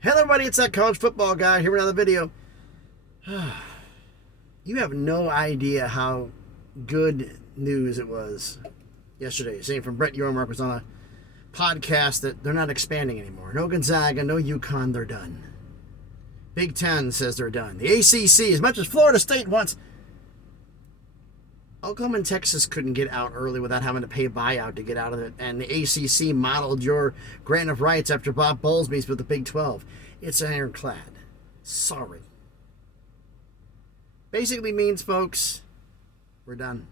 Hello everybody, it's that college football guy here with another video. You have no idea how good news it was yesterday. Saying from Brett Yormark was on a podcast that they're not expanding anymore. No Gonzaga, no UConn, they're done. Big Ten says they're done. The ACC, as much as Florida State wants, Oklahoma and Texas couldn't get out early without having to pay a buyout to get out of it. And the ACC modeled your grant of rights after Bob Bowlesby's with the Big 12. It's ironclad. Sorry. Basically means, folks, we're done.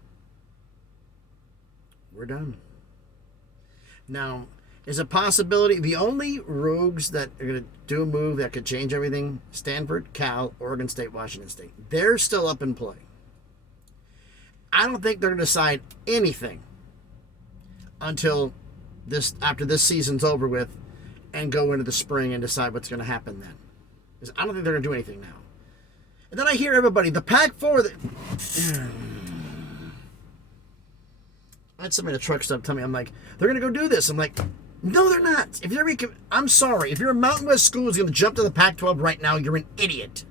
We're done. Now, is a possibility, the only rogues that are going to do a move that could change everything, Stanford, Cal, Oregon State, Washington State. They're still up in play. I don't think they're going to decide anything until after this season's over with and go into the spring and decide what's going to happen then. Because I don't think they're going to do anything now. And then I hear everybody, the Pac-4... I had somebody in a truck stop tell me, I'm like, they're going to go do this. I'm like, no, they're not. I'm sorry. If you're a Mountain West school who's going to jump to the Pac-12 right now, you're an idiot.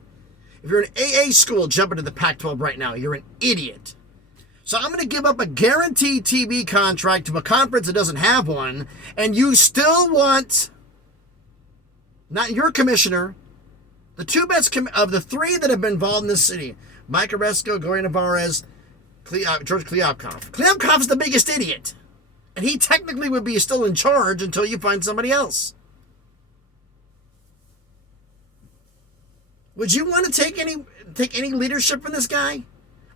If you're an AA school jumping to the Pac-12 right now, you're an idiot. So I'm going to give up a guaranteed TV contract to a conference that doesn't have one, and you still want, not your commissioner, the two best of the three that have been involved in this city, Mike Oresco, Gloria Nevarez, George Kliavkoff. Kliavkoff is the biggest idiot, and he technically would be still in charge until you find somebody else. Would you want to take any leadership from this guy?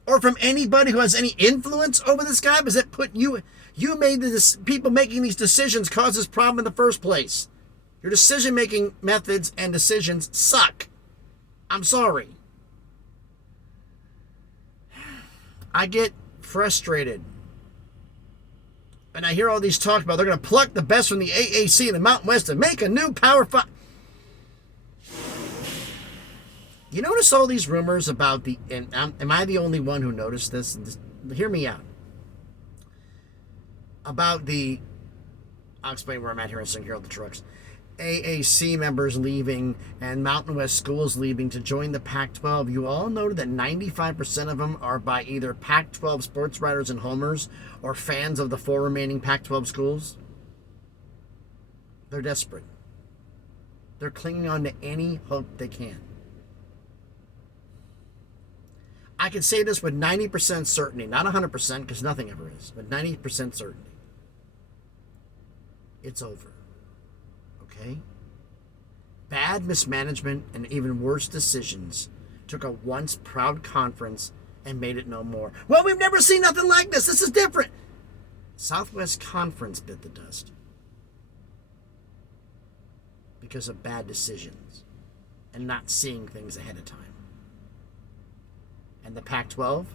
Or from anybody who has any influence over this guy? Because it put you made this, people making these decisions cause this problem in the first place. Your decision-making methods and decisions suck. I'm sorry. I get frustrated. And I hear all these talks about they're going to pluck the best from the AAC and the Mountain West and make a new Power 5. You notice all these rumors about am I the only one who noticed this? Hear me out. About I'll explain where I'm at here in a second, here with the trucks. AAC members leaving and Mountain West schools leaving to join the Pac-12. You all noted that 95% of them are by either Pac-12 sports writers and homers or fans of the four remaining Pac-12 schools. They're desperate. They're clinging on to any hope they can. I can say this with 90% certainty, not 100% because nothing ever is, but 90% certainty. It's over. Okay? Bad mismanagement and even worse decisions took a once proud conference and made it no more. Well, we've never seen nothing like this. This is different. Southwest Conference bit the dust because of bad decisions and not seeing things ahead of time. And the Pac-12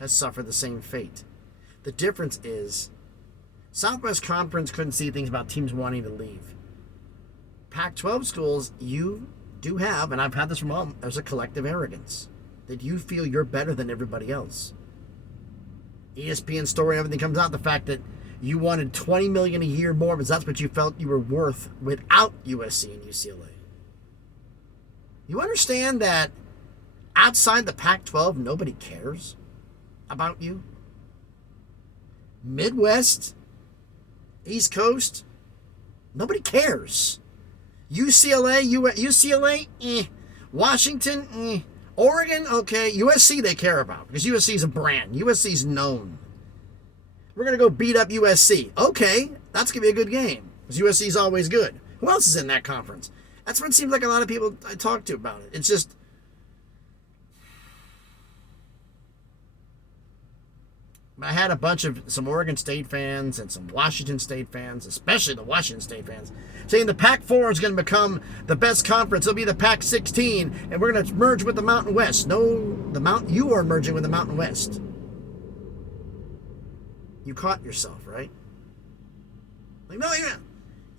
has suffered the same fate. The difference is Southwest Conference couldn't see things about teams wanting to leave. Pac-12 schools, you do have, and I've had this from all, there's a collective arrogance that you feel you're better than everybody else. ESPN story, everything comes out, the fact that you wanted $20 million a year more because that's what you felt you were worth without USC and UCLA. You understand that outside the Pac-12, nobody cares about you? Midwest, East Coast, nobody cares. UCLA, Washington, Oregon, okay. USC they care about because USC is a brand. USC's known. We're going to go beat up USC. Okay, that's going to be a good game because USC's always good. Who else is in that conference? That's what it seems like a lot of people I talk to about it. It's just, I had some Oregon State fans and some Washington State fans, especially the Washington State fans, saying the Pac-4 is going to become the best conference. It'll be the Pac-16, and we're going to merge with the Mountain West. No, you are merging with the Mountain West. You caught yourself, right? Like, no, you're not.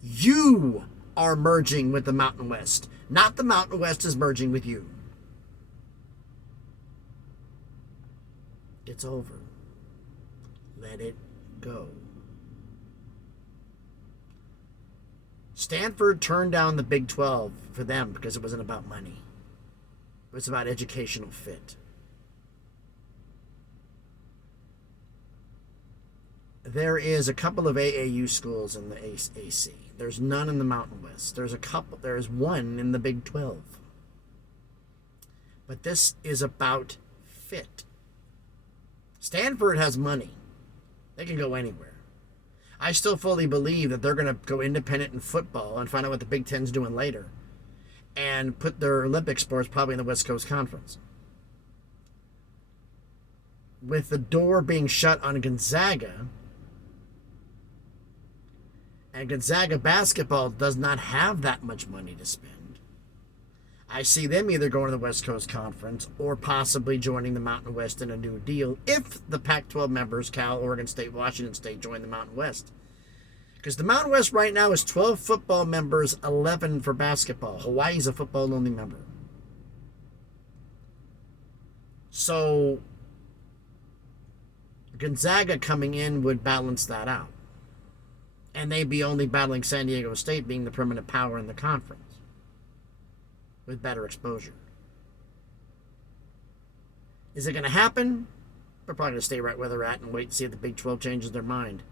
You are merging with the Mountain West, not the Mountain West is merging with you. It's over. Let it go. Stanford turned down the Big 12 for them because it wasn't about money. It was about educational fit. There is a couple of AAU schools in the AC. There's none in the Mountain West. There's one in the Big 12. But this is about fit. Stanford has money. They can go anywhere. I still fully believe that they're going to go independent in football and find out what the Big Ten's doing later and put their Olympic sports probably in the West Coast Conference. With the door being shut on Gonzaga, and Gonzaga basketball does not have that much money to spend, I see them either going to the West Coast Conference or possibly joining the Mountain West in a new deal if the Pac-12 members, Cal, Oregon State, Washington State, join the Mountain West. Because the Mountain West right now is 12 football members, 11 for basketball. Hawaii's a football-only member. So Gonzaga coming in would balance that out. And they'd be only battling San Diego State being the permanent power in the conference with better exposure. Is it going to happen? They're probably going to stay right where they're at and wait and see if the Big 12 changes their mind.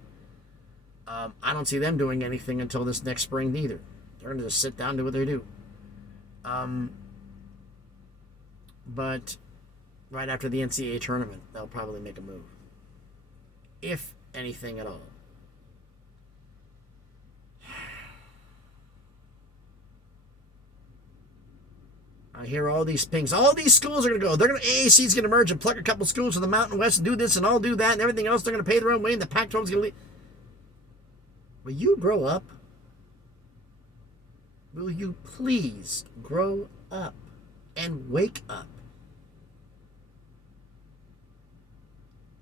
I don't see them doing anything until this next spring either. They're going to just sit down and do what they do. But right after the NCAA tournament, they'll probably make a move. If anything at all. I hear all these pings. All these schools are going to go. AAC's going to merge and pluck a couple schools from the Mountain West and do this and all do that and everything else. They're going to pay their own way and the Pac-12 is going to leave. Will you grow up? Will you please grow up and wake up?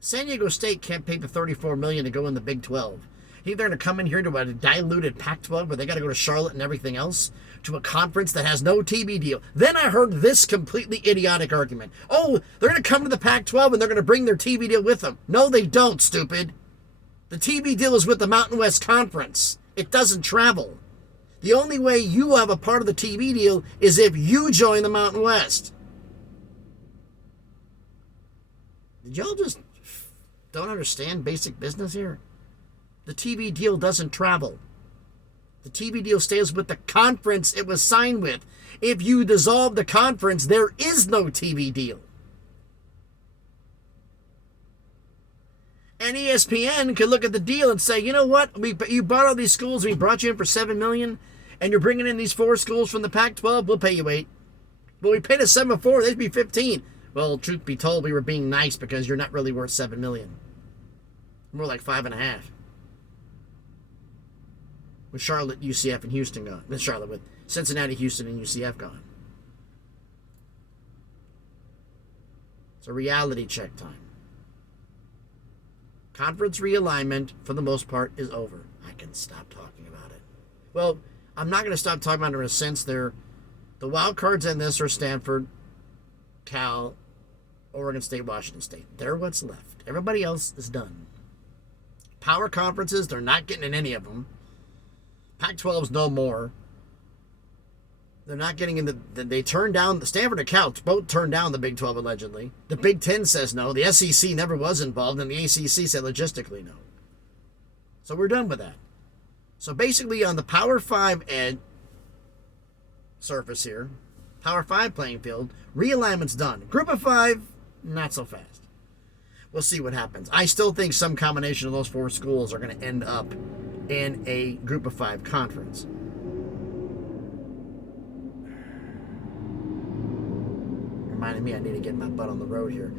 San Diego State can't pay the $34 million to go in the Big 12. You think they're going to come in here to a diluted Pac-12 where they got to go to Charlotte and everything else? To a conference that has no TV deal. Then I heard this completely idiotic argument. Oh, they're going to come to the Pac-12 and they're going to bring their TV deal with them. No, they don't, stupid. The TV deal is with the Mountain West Conference. It doesn't travel. The only way you have a part of the TV deal is if you join the Mountain West. Did y'all just don't understand basic business here? The TV deal doesn't travel. The TV deal stays with the conference it was signed with. If you dissolve the conference, there is no TV deal. And ESPN could look at the deal and say, you know what? You bought all these schools, we brought you in for $7 million, and you're bringing in these 4 schools from the Pac-12, we'll pay you 8. Well, we paid us 7 before, they'd be 15. Well, truth be told, we were being nice because you're not really worth $7 million. More like 5.5. With Charlotte, UCF, and Houston gone. With Charlotte, with Cincinnati, Houston, and UCF gone. It's a reality check time. Conference realignment, for the most part, is over. I can stop talking about it. Well, I'm not going to stop talking about it in a sense. The wild cards in this are Stanford, Cal, Oregon State, Washington State. They're what's left. Everybody else is done. Power conferences, they're not getting in any of them. Pac-12's no more. They're not getting in they turned down, the Stanford and Cal both turned down the Big 12 allegedly. The Big 10 says no. The SEC never was involved, and the ACC said logistically no. So we're done with that. So basically on the Power 5 surface here, Power 5 playing field, realignment's done. Group of 5, not so fast. We'll see what happens. I still think some combination of those 4 schools are going to end up in a Group of 5 conference. Reminding me I need to get my butt on the road here.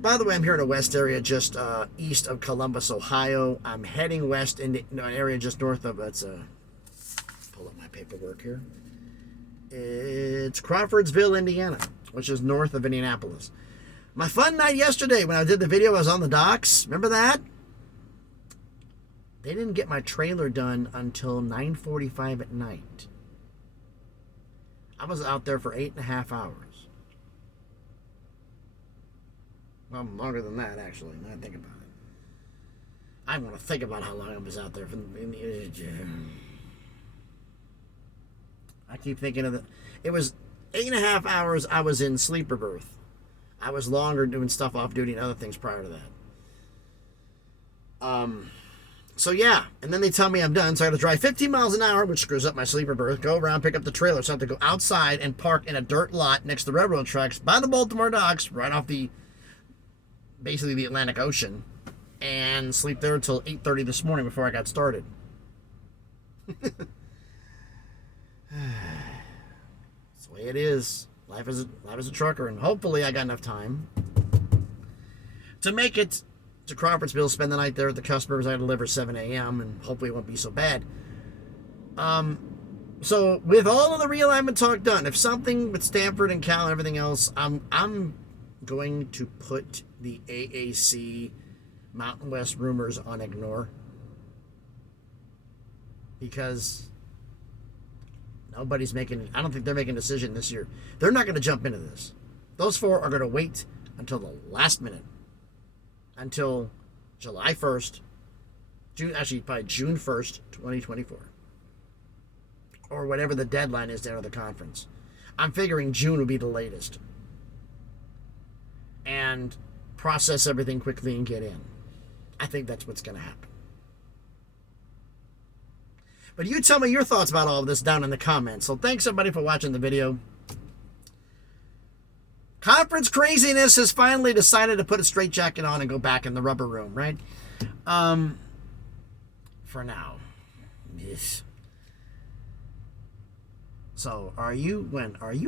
By the way, I'm here in a west area just east of Columbus, Ohio. I'm heading west into an area just north of, pull up my paperwork here. It's Crawfordsville, Indiana, which is north of Indianapolis. My fun night yesterday when I did the video, I was on the docks. Remember that? They didn't get my trailer done until 9:45 at night. I was out there for 8.5 hours. Well, longer than that, actually, now I think about it. I want to think about how long I was out there. I keep thinking of it was 8.5 hours I was in sleeper berth. I was longer doing stuff off duty and other things prior to that. So yeah, and then they tell me I'm done, so I got to drive 15 miles an hour, which screws up my sleeper berth, go around, pick up the trailer, so I have to go outside and park in a dirt lot next to the railroad tracks by the Baltimore docks, right off basically the Atlantic Ocean, and sleep there until 8:30 this morning before I got started. That's the way it is. Life is a trucker, and hopefully I got enough time to make it to Crawfordsville, spend the night there at the customers. I deliver 7 a.m. and hopefully it won't be so bad. So with all of the realignment talk done, if something with Stanford and Cal and everything else, I'm going to put the AAC Mountain West rumors on ignore, because nobody's making, I don't think they're making a decision this year. They're not going to jump into this. Those four are going to wait until the last minute, until July 1st, probably June 1st, 2024. Or whatever the deadline is to enter the conference. I'm figuring June will be the latest. And process everything quickly and get in. I think that's what's going to happen. But you tell me your thoughts about all of this down in the comments. So thanks everybody for watching the video. Conference craziness has finally decided to put a straitjacket on and go back in the rubber room, right? For now. Yes. So, are you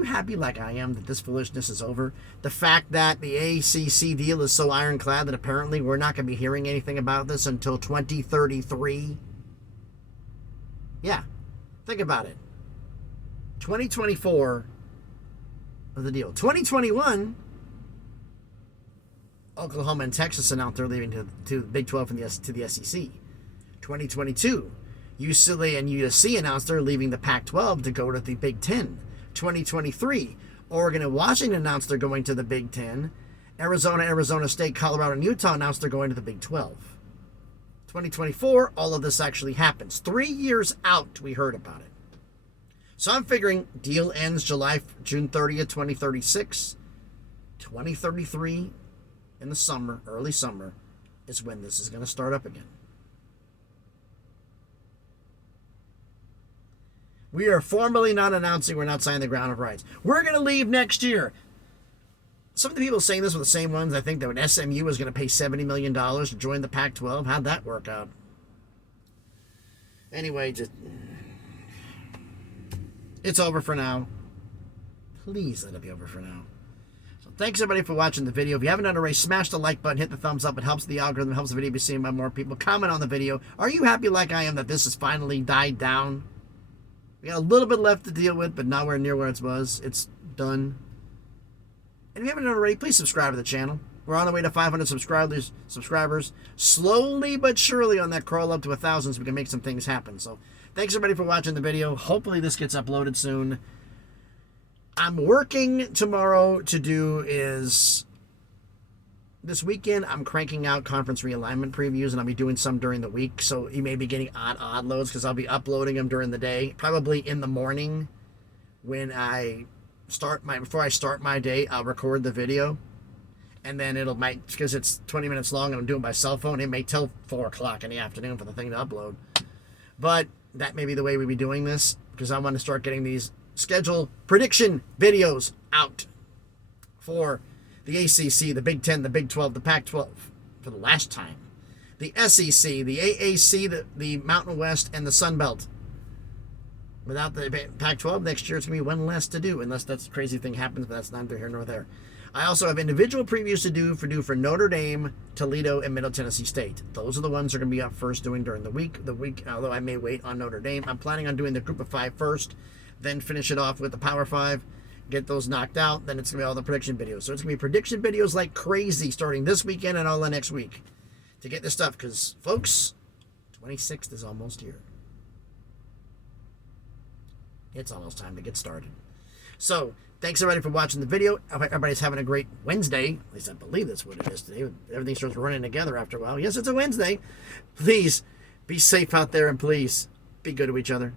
happy like I am that this foolishness is over? The fact that the ACC deal is so ironclad that apparently we're not going to be hearing anything about this until 2033? Yeah. Think about it. 2024 of the deal. 2021, Oklahoma and Texas announced they're leaving to Big 12 from to the SEC. 2022, UCLA and USC announced they're leaving the Pac-12 to go to the Big 10. 2023, Oregon and Washington announced they're going to the Big 10. Arizona, Arizona State, Colorado, and Utah announced they're going to the Big 12. 2024, all of this actually happens. 3 years out, we heard about it. So I'm figuring deal ends June 30th, 2036. 2033 in the summer, early summer, is when this is going to start up again. We are formally not announcing we're not signing the grant of rights. We're going to leave next year. Some of the people saying this were the same ones. I think that when SMU was going to pay $70 million to join the Pac-12. How'd that work out? Anyway, it's over for now. Please let it be over for now. So thanks everybody for watching the video. If you haven't done already, smash the like button, hit the thumbs up. It helps the algorithm, helps the video be seen by more people. Comment on the video. Are you happy like I am that this has finally died down? We got a little bit left to deal with, but nowhere near where it was. It's done. And if you haven't done already, please subscribe to the channel. We're on the way to 500 subscribers. Slowly but surely on that crawl up to 1,000 so we can make some things happen. So thanks everybody for watching the video. Hopefully this gets uploaded soon. I'm working tomorrow to do is... This weekend, I'm cranking out conference realignment previews, and I'll be doing some during the week. So you may be getting odd loads because I'll be uploading them during the day. Probably in the morning when before I start my day, I'll record the video. And then because it's 20 minutes long and I'm doing it by cell phone, it may till 4 o'clock in the afternoon for the thing to upload. But that may be the way we'll be doing this, because I want to start getting these schedule prediction videos out for the ACC, the Big 10, the Big 12, the Pac-12 for the last time. The SEC, the AAC, the Mountain West, and the Sun Belt. Without the Pac-12, next year it's going to be one less to do, unless that crazy thing happens, but that's neither here nor there. I also have individual previews to do for Notre Dame, Toledo, and Middle Tennessee State. Those are the ones that are going to be up first during the week. Although I may wait on Notre Dame. I'm planning on doing the group of 5 first, then finish it off with the Power 5, get those knocked out, then it's going to be all the prediction videos. So it's going to be prediction videos like crazy starting this weekend and all the next week to get this stuff, because, folks, 26th is almost here. It's almost time to get started. So, thanks everybody for watching the video. I hope everybody's having a great Wednesday. At least I believe that's what it is today. Everything starts running together after a while. Yes, it's a Wednesday. Please be safe out there, and please be good to each other.